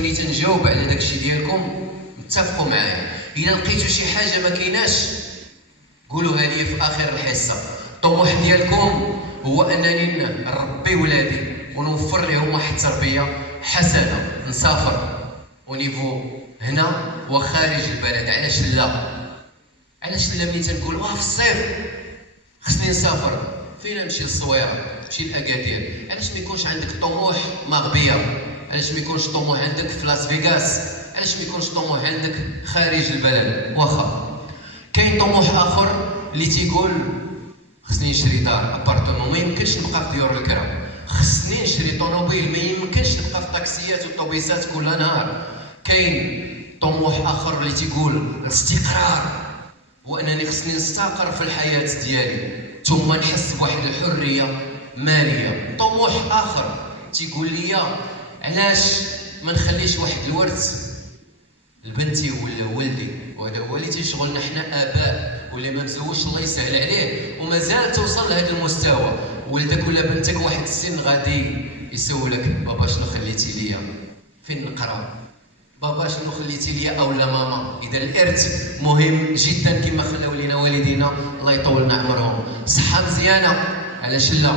ملي تنجاوب على داكشي ديالكم اتفقوا معايا. الا لقيتوا شي حاجه ما كايناش قولوها لي في اخر الحصه. الطموح ديالكم هو انني نربي ولادي ونوفر لهم واحد التربيه حسنه، نسافر ونيفو هنا وخارج البلد. علاش لا؟ علاش لا؟ ملي تنقول في الصيف خصني نسافر، فين نمشي؟ للصويره، نمشي لاكادير. علاش ما يكونش عندك طموح مغبيه؟ علاش ما يكونش طموح عندك في لاس فيغاس؟ علاش ما يكونش طموح عندك خارج البلد؟ واخا كاين طموح اخر اللي تيقول خصني نشري دار ابارتمون، ما يمكنش نبقى في ديور الكرا، خصني نشري طوموبيل، ما يمكنش نبقى في طاكسيات والطوبيسات كل نهار. كاين طموح اخر اللي تيقول الاستقرار، وانني خصني نستقر في الحياه ديالي ثم نحس بواحد الحريه ماليه. طموح اخر تيقول لي علاش ما نخليش واحد الورث لبنتي ولا ولدي، وهذا هو اللي تيشغلنا حنا اباء، واللي ما مزوجش الله يسهل عليه ومازال توصل لهذا المستوى. ولدك ولا بنتك واحد السن غادي يسولك بابا شنو خليتي ليا؟ فين نقرا؟ بابا شنو خليتي ليا اولا ماما؟ اذا الارث مهم جدا كما خلاو لينا والدينا الله يطول لنا عمرهم. صحه مزيانه، علاش لا؟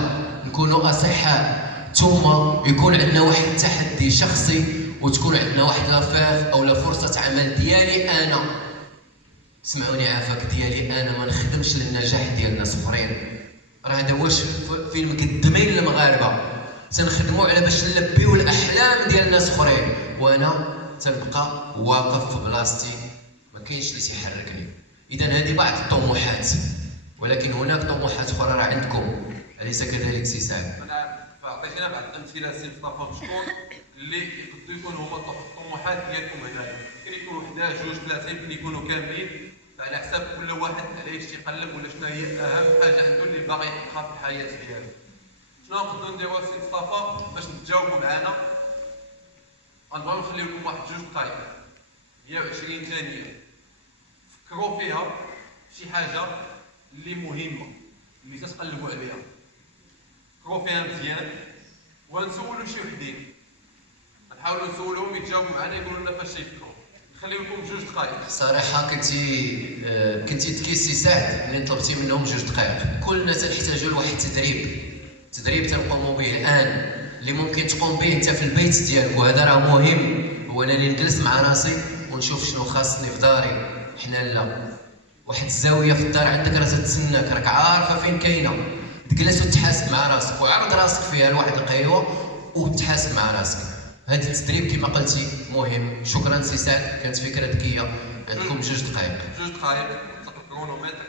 نكونوا اصحاء ثم يكون عندنا واحد التحدي شخصي وتكون عندنا واحد لافير او فرصه عمل ديالي انا. سمعوني عافاك، ديالي انا، ما نخدمش للنجاح ديال ناس اخرين. راه هذا واش فين مقدمين المغاربه تنخدموا على باش نلبيو الاحلام ديال ناس اخرين، وانا تنبقى واقف في بلاصتي ما كاينش اللي تيحركني. اذا هذه بعض الطموحات، ولكن هناك طموحات اخرى راه عندكم، اليس كذلك سي سعد؟ فعطيتينا بعض الامثله سي مصطفى شكون اللي يقدروا يكونوا هما الطموحات ديالكم هنايا. يمكن يكونوا وحده جوج ثلاثه، يمكن يكونوا كاملين، فعلى حساب كل واحد عليه تيقلب ولا شنو هي اهم حاجه عنده اللي باغي يحققها في الحياه ديالو. شنو نقدروا نديروا سي مصطفى باش تجاوبوا معنا؟ غنبغيو نخليو لكم واحد جوج دقائق 120 ثانيه فكروا فيها شي حاجه اللي مهمه اللي تتقلبوا عليها. فكروا فيها مزيان ونسولوا شي وحدين، نحاولوا نسولهم يتجاوبوا معنا يقولوا لنا فاش تيفكروا. نخليو لكم جوج دقائق. صراحه كنتي تكيسي سعد ملي طلبتي منهم جوج دقائق. كلنا تنحتاجوا لواحد التدريب تنقوموا به الان اللي ممكن تقوم به انت في البيت ديالك، وهذا راه مهم. هو انني نجلس مع راسي ونشوف شنو خاصني في داري. حنا لا، واحد الزاويه في الدار عندك راه تتسناك، راك عارفه فين كاينه. تجلس وتحاسب مع راسك وعرض راسك فيها لواحد القهوه وتحاسب مع راسك. هذا التدريب كما قلتي مهم. شكرا سي سعد، كانت فكره ذكيه. عندكم جوج دقائق. جوج دقائق، طلق الكرونومتر.